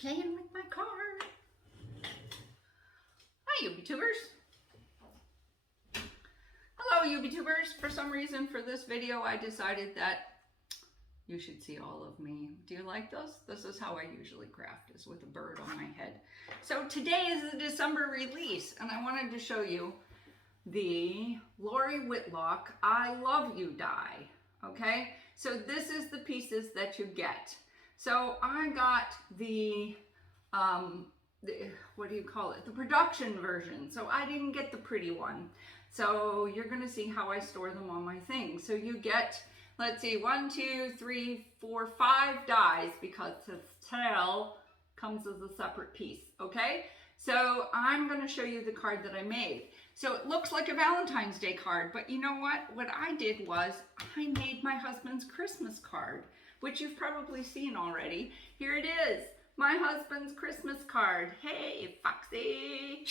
playing with my card. Hi, YouTubers. Hello, YouTubers. For some reason, for this video, I decided that you should see all of me. Do you like this? This is how I usually craft, is with a bird on my head. So today is the December release, and I wanted to show you the Lori Whitlock I Love You die. Okay, so this is the pieces that you get. So I got the what do you call it? The production version. So I didn't get the pretty one. So you're gonna see how I store them on my thing. So you get, let's see, 1, 2, 3, 4, 5 dies because the tail comes as a separate piece, okay? So I'm gonna show you the card that I made. So it looks like a Valentine's Day card, but you know what? What I did was I made my husband's Christmas card, which you've probably seen already. Here it is, my husband's Christmas card. Hey, Foxy.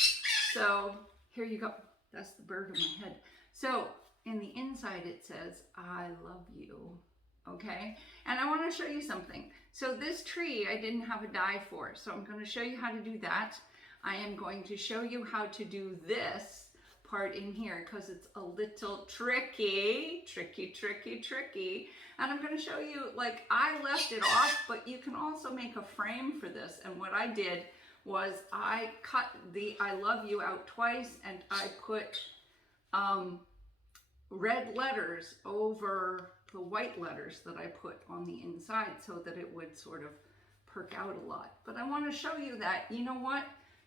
So here you go. That's the bird on my head. So in the inside it says, I love you, okay? And I wanna show you something. So this tree I didn't have a die for, so I'm gonna show you how to do that. I am going to show you how to do this part in here because it's a little tricky. And I'm going to show you, like, I left it off, but you can also make a frame for this. And what I did was I cut the I love you out twice, and I put red letters over the white letters that I put on the inside so that it would sort of perk out a lot. But I want to show you that, you know what?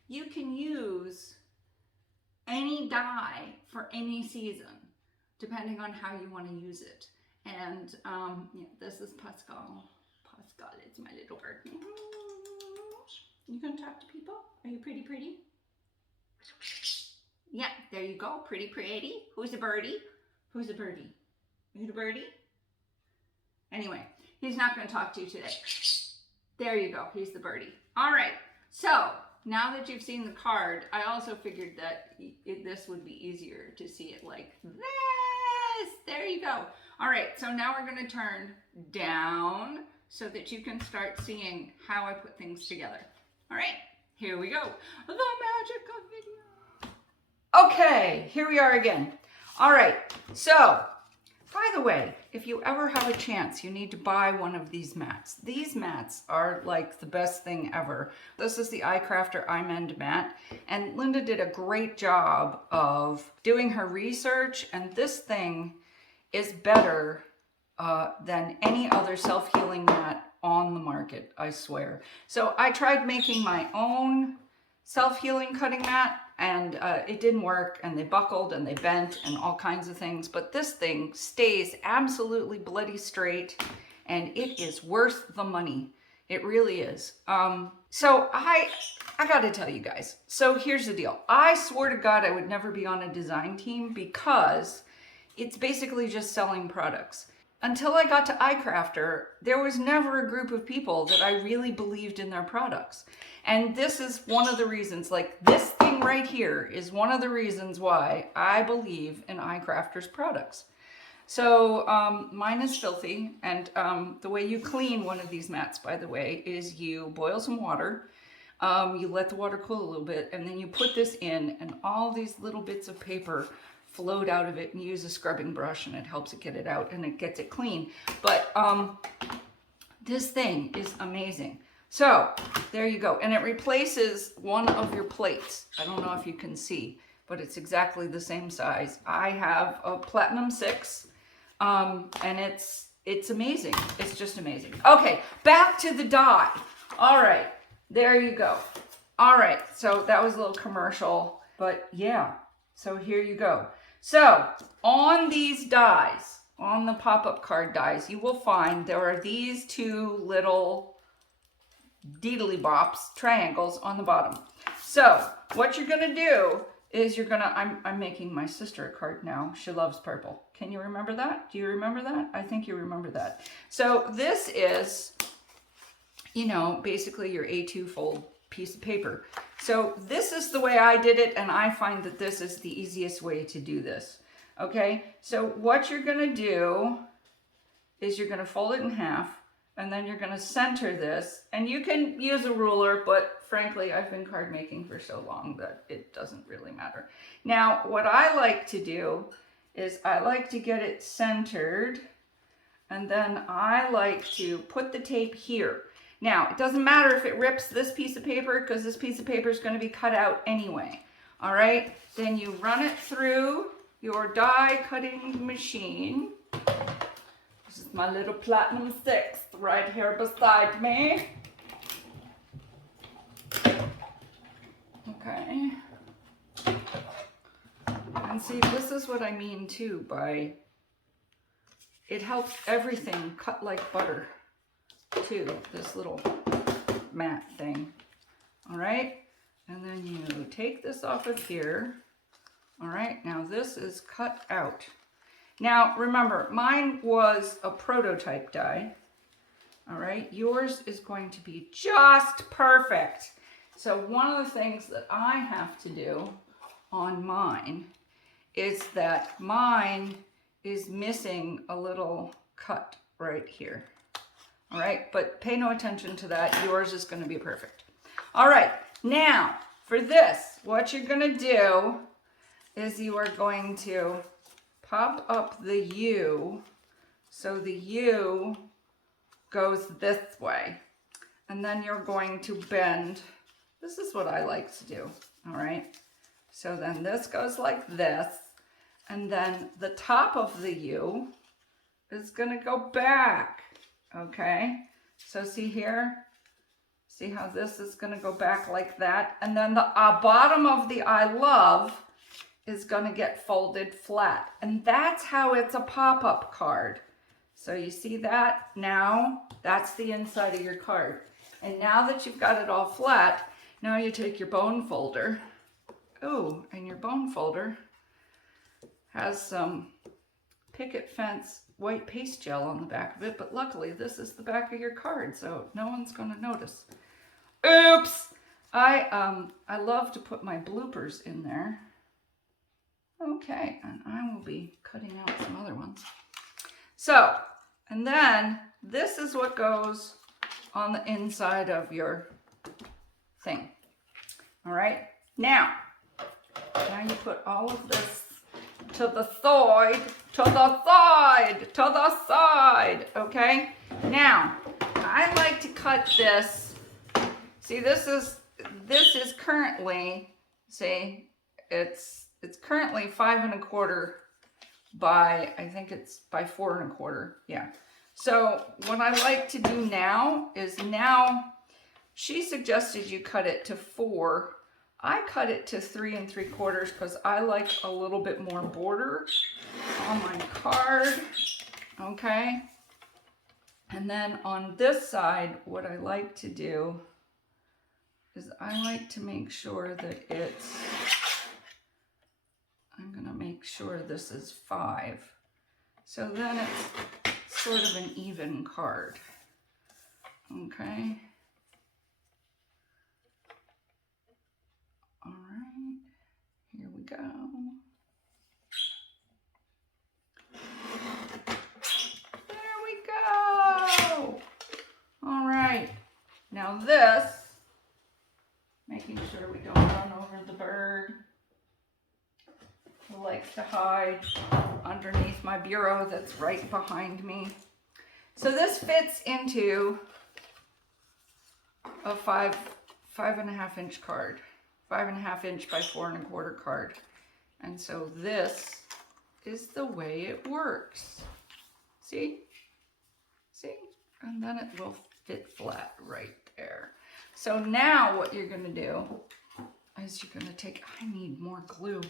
You can use any die for any season, depending on how you want to use it. And yeah, this is Pascal. Pascal, it's my little bird. You gonna talk to people? Are you pretty? Yeah, there you go. Pretty. Who's a birdie? Who's a birdie? Are you the birdie? Anyway, he's not gonna talk to you today. There you go. He's the birdie. All right. So now that you've seen the card, I also figured that this would be easier to see it like this. There you go. All right, so now we're going to turn down so that you can start seeing how I put things together. All right, here we go. The magic of video. Okay, here we are again. All right, so by the way, if you ever have a chance, you need to buy one of these mats. These mats are like the best thing ever. This is the iCrafter iMend mat, and Linda did a great job of doing her research, and this thing is better than any other self-healing mat on the market, I swear. So I tried making my own self-healing cutting mat, and it didn't work, and they buckled and they bent and all kinds of things, but this thing stays absolutely bloody straight, and it is worth the money. It really is. So I gotta tell you guys, so here's the deal. I swore to God I would never be on a design team because it's basically just selling products. Until I got to iCrafter, there was never a group of people that I really believed in their products. And this is one of the reasons, like this thing right here is one of the reasons why I believe in iCrafter's products. So mine is filthy, and the way you clean one of these mats, by the way, is you boil some water, you let the water cool a little bit, and then you put this in, and all these little bits of paper float out of it, and you use a scrubbing brush, and it helps it get it out, and it gets it clean. But this thing is amazing. So there you go, and it replaces one of your plates. I don't know if you can see, but it's exactly the same size. I have a Platinum 6, and it's amazing. It's just amazing. Okay, back to the die. All right, there you go. All right, so that was a little commercial, but yeah, so here you go. So on these dies, on the pop-up card dies, you will find there are these two little deedly bops, triangles on the bottom. So what you're gonna do is you're gonna, I'm making my sister a card now. She loves purple. Can you remember that? Do you remember that? I think you remember that. So this is, you know, basically your A2 fold piece of paper. So this is the way I did it, and I find that this is the easiest way to do this. Okay, so what you're gonna do is you're gonna fold it in half, And then you're going to center this, and you can use a ruler, but frankly, I've been card making for so long that it doesn't really matter. Now, what I like to do is I like to get it centered, and then I like to put the tape here. Now, it doesn't matter if it rips this piece of paper, because this piece of paper is going to be cut out anyway. All right, then you run it through your die cutting machine. This is my little Platinum 6 right here beside me. Okay. And see, this is what I mean too by it helps everything cut like butter too, this little mat thing. All right. And then you take this off of here. All right. Now this is cut out. Now, remember, mine was a prototype die, all right? Yours is going to be just perfect. So one of the things that I have to do on mine is that mine is missing a little cut right here, all right? But pay no attention to that. Yours is going to be perfect. All right, now, for this, what you're going to do is you are going to pop up the U, so the U goes this way, and then you're going to bend. This is what I like to do, all right? So then this goes like this, and then the top of the U is gonna go back, okay? So see here, see how this is gonna go back like that, and then the bottom of the I love is going to get folded flat, and that's how it's a pop-up card. So you see that? Now that's the inside of your card, and now that you've got it all flat, now you take your bone folder. Oh, and your bone folder has some Picket Fence white paste gel on the back of it, but luckily this is the back of your card, so no one's going to notice. Oops! I love to put my bloopers in there. Okay, and I will be cutting out some other ones. So, and then this is what goes on the inside of your thing. All right, now you put all of this to the side, to the side, to the side, okay? Now, I like to cut this. See, this is currently, see, it's currently 5 1/4 by, I think it's by 4 1/4, yeah. So what I like to do now is she suggested you cut it to 4. I cut it to 3 3/4 because I like a little bit more border on my card, okay? And then on this side, what I like to do is I like to make sure that I'm gonna make sure this is 5. So then it's sort of an even card, okay? All right, here we go. There we go. All right, now this, making sure we don't run over the bird who likes to hide underneath my bureau that's right behind me. So this fits into a 5 1/2 inch card, 5 1/2 inch by 4 1/4 card. And so this is the way it works. See? See? And then it will fit flat right there. So now what you're gonna do is you're gonna take, I need more glue.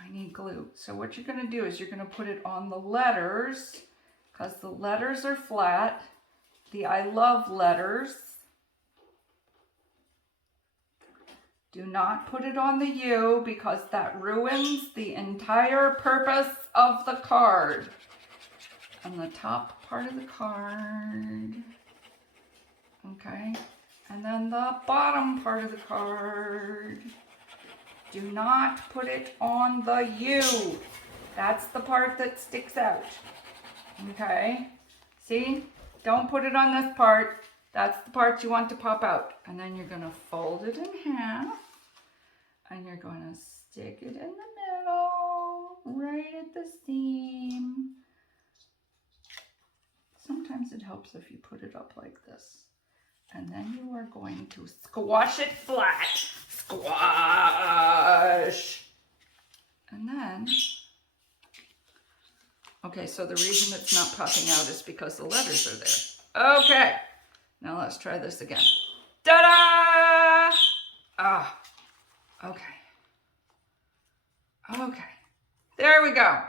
I need glue. So what you're gonna do is you're gonna put it on the letters, because the letters are flat, the I love letters. Do not put it on the U because that ruins the entire purpose of the card. On the top part of the card, okay? And then the bottom part of the card. Do not put it on the U. That's the part that sticks out, okay? See? Don't put it on this part. That's the part you want to pop out. And then you're going to fold it in half. And you're going to stick it in the middle, right at the seam. Sometimes it helps if you put it up like this. And then you are going to squash it flat. Squash. And then, okay, so the reason it's not popping out is because the letters are there. Okay, now let's try this again. Ta-da! Ah, okay. Okay, there we go.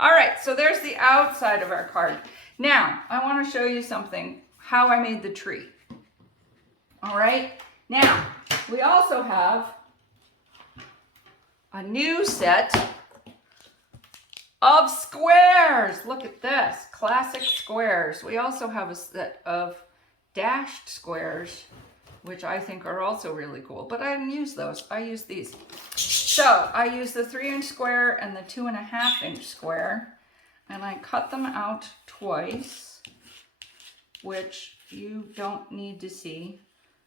All right, so there's the outside of our card. Now, I want to show you something, how I made the tree. All right, now, we also have a new set of squares. Look at this, classic squares. We also have a set of dashed squares, which I think are also really cool, but I didn't use those. I use these. So I use the 3-inch square and the 2.5-inch square, and I cut them out twice, which you don't need to see.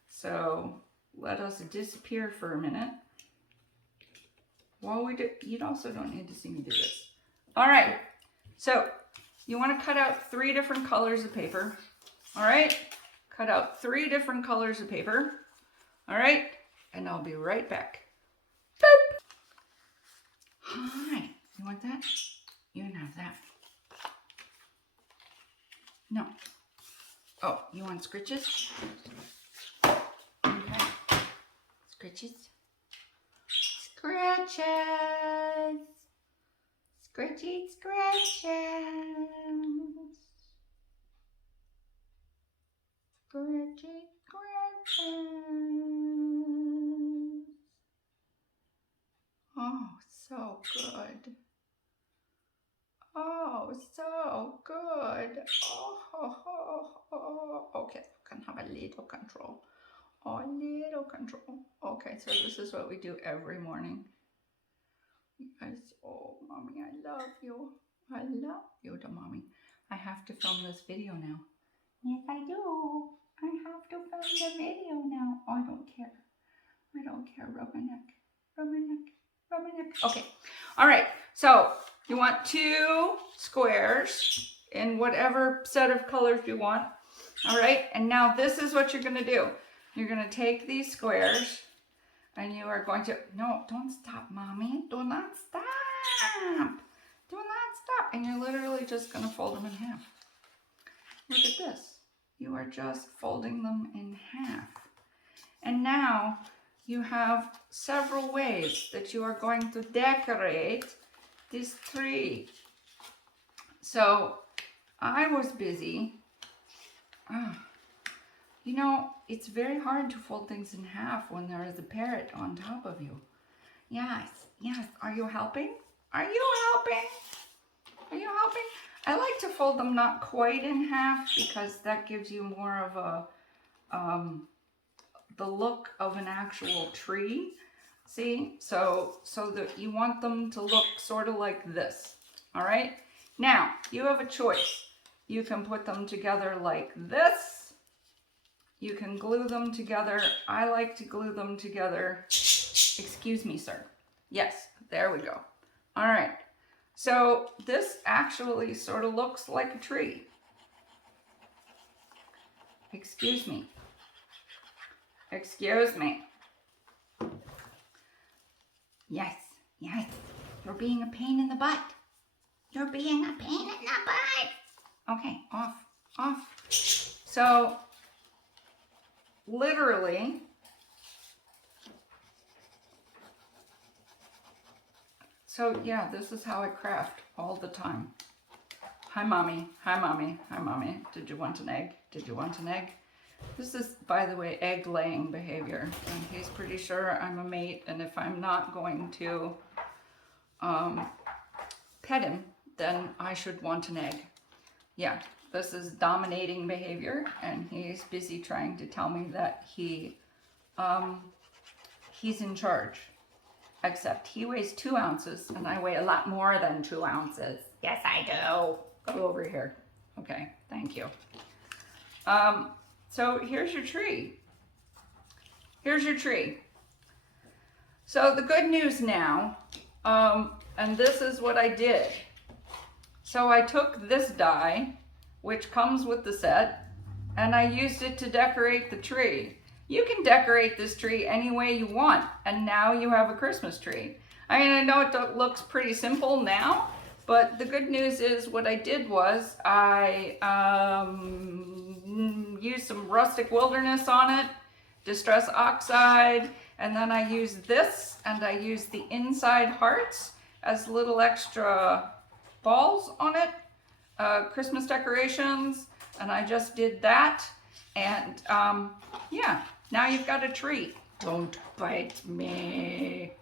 So let us disappear for a minute. While we do, you also don't need to see me do this. All right, so you want to cut out 3 different colors of paper. All right, cut out 3 different colors of paper. All right, and I'll be right back. Boop. Hi, you want that? You can have that. No. Oh, you want scritches? Okay. Scritches. Scratches. Scratchy scratches. Scratchy scratches. Oh, so good. Oh, so good. Oh. Okay, can have a little control. Oh, a little control. Okay, so this is what we do every morning. You guys, oh, mommy, I love you. I love you to mommy. I have to film this video now. Yes, I do. I have to film the video now. Oh, I don't care. I don't care. Rub my neck. Rub my neck. Rub my neck. Okay. All right. So you want 2 squares in whatever set of colors you want. All right. And now this is what you're going to do. You're going to take these squares and you are going to, no, don't stop, mommy. Do not stop. Do not stop. And you're literally just going to fold them in half. Look at this. You are just folding them in half. And now you have several ways that you are going to decorate this tree. So I was busy. You know, it's very hard to fold things in half when there is a parrot on top of you. Yes, yes. Are you helping? Are you helping? Are you helping? I like to fold them not quite in half because that gives you more of a, the look of an actual tree. See? So that you want them to look sort of like this. All right? Now, you have a choice. You can put them together like this. You can glue them together. I like to glue them together. Excuse me, sir. Yes, there we go. All right. So this actually sort of looks like a tree. Excuse me. Excuse me. Yes, yes. You're being a pain in the butt. You're being a pain in the butt. Okay, off, off. So literally, so yeah, this is how I craft all the time. Hi, mommy. Hi, mommy. Hi, mommy. Did you want an egg? Did you want an egg? This is, by the way, egg laying behavior. And he's pretty sure I'm a mate. And if I'm not going to pet him, then I should want an egg. Yeah, this is dominating behavior. And he's busy trying to tell me that he's in charge. Except he weighs 2 ounces and I weigh a lot more than 2 ounces. Yes, I do. Go over here. Okay, thank you. So here's your tree. Here's your tree. So the good news now, and this is what I did. So I took this die, which comes with the set, and I used it to decorate the tree. You can decorate this tree any way you want, and now you have a Christmas tree. I mean, I know it looks pretty simple now, but the good news is what I did was I used some rustic wilderness on it, distress oxide, and then I used this, and I used the inside hearts as little extra balls on it, Christmas decorations, and I just did that, and yeah, now you've got a tree. Don't bite me.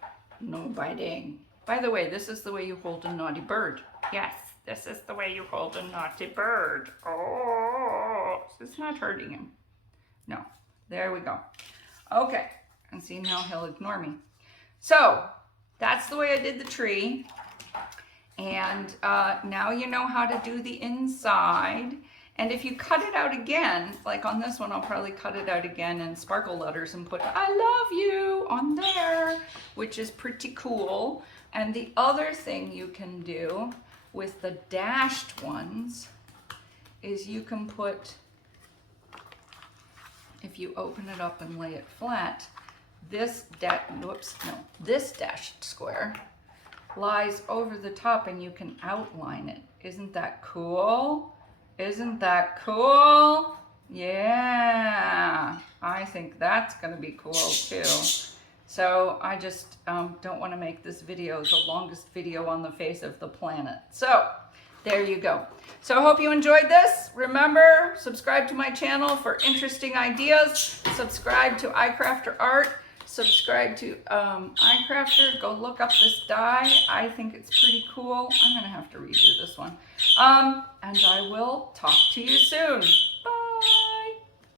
No biting. By the way, this is the way you hold a naughty bird. Yes, this is the way you hold a naughty bird. Oh, it's not hurting him. No, there we go. Okay, and see, now he'll ignore me. So, that's the way I did the tree. And now you know how to do the inside. And if you cut it out again, like on this one, I'll probably cut it out again in sparkle letters and put I love you on there, which is pretty cool. And the other thing you can do with the dashed ones is you can put, if you open it up and lay it flat, this dashed square lies over the top and you can outline it. Isn't that cool? Isn't that cool? Yeah, I think that's gonna be cool too. So I just don't want to make this video the longest video on the face of the planet. So there you go. So I hope you enjoyed this. Remember, subscribe to my channel for interesting ideas. Subscribe to iCrafter Art. Subscribe to iCrafter. Go look up this die. I think it's pretty cool. I'm gonna have to redo this one. And I will talk to you soon. Bye.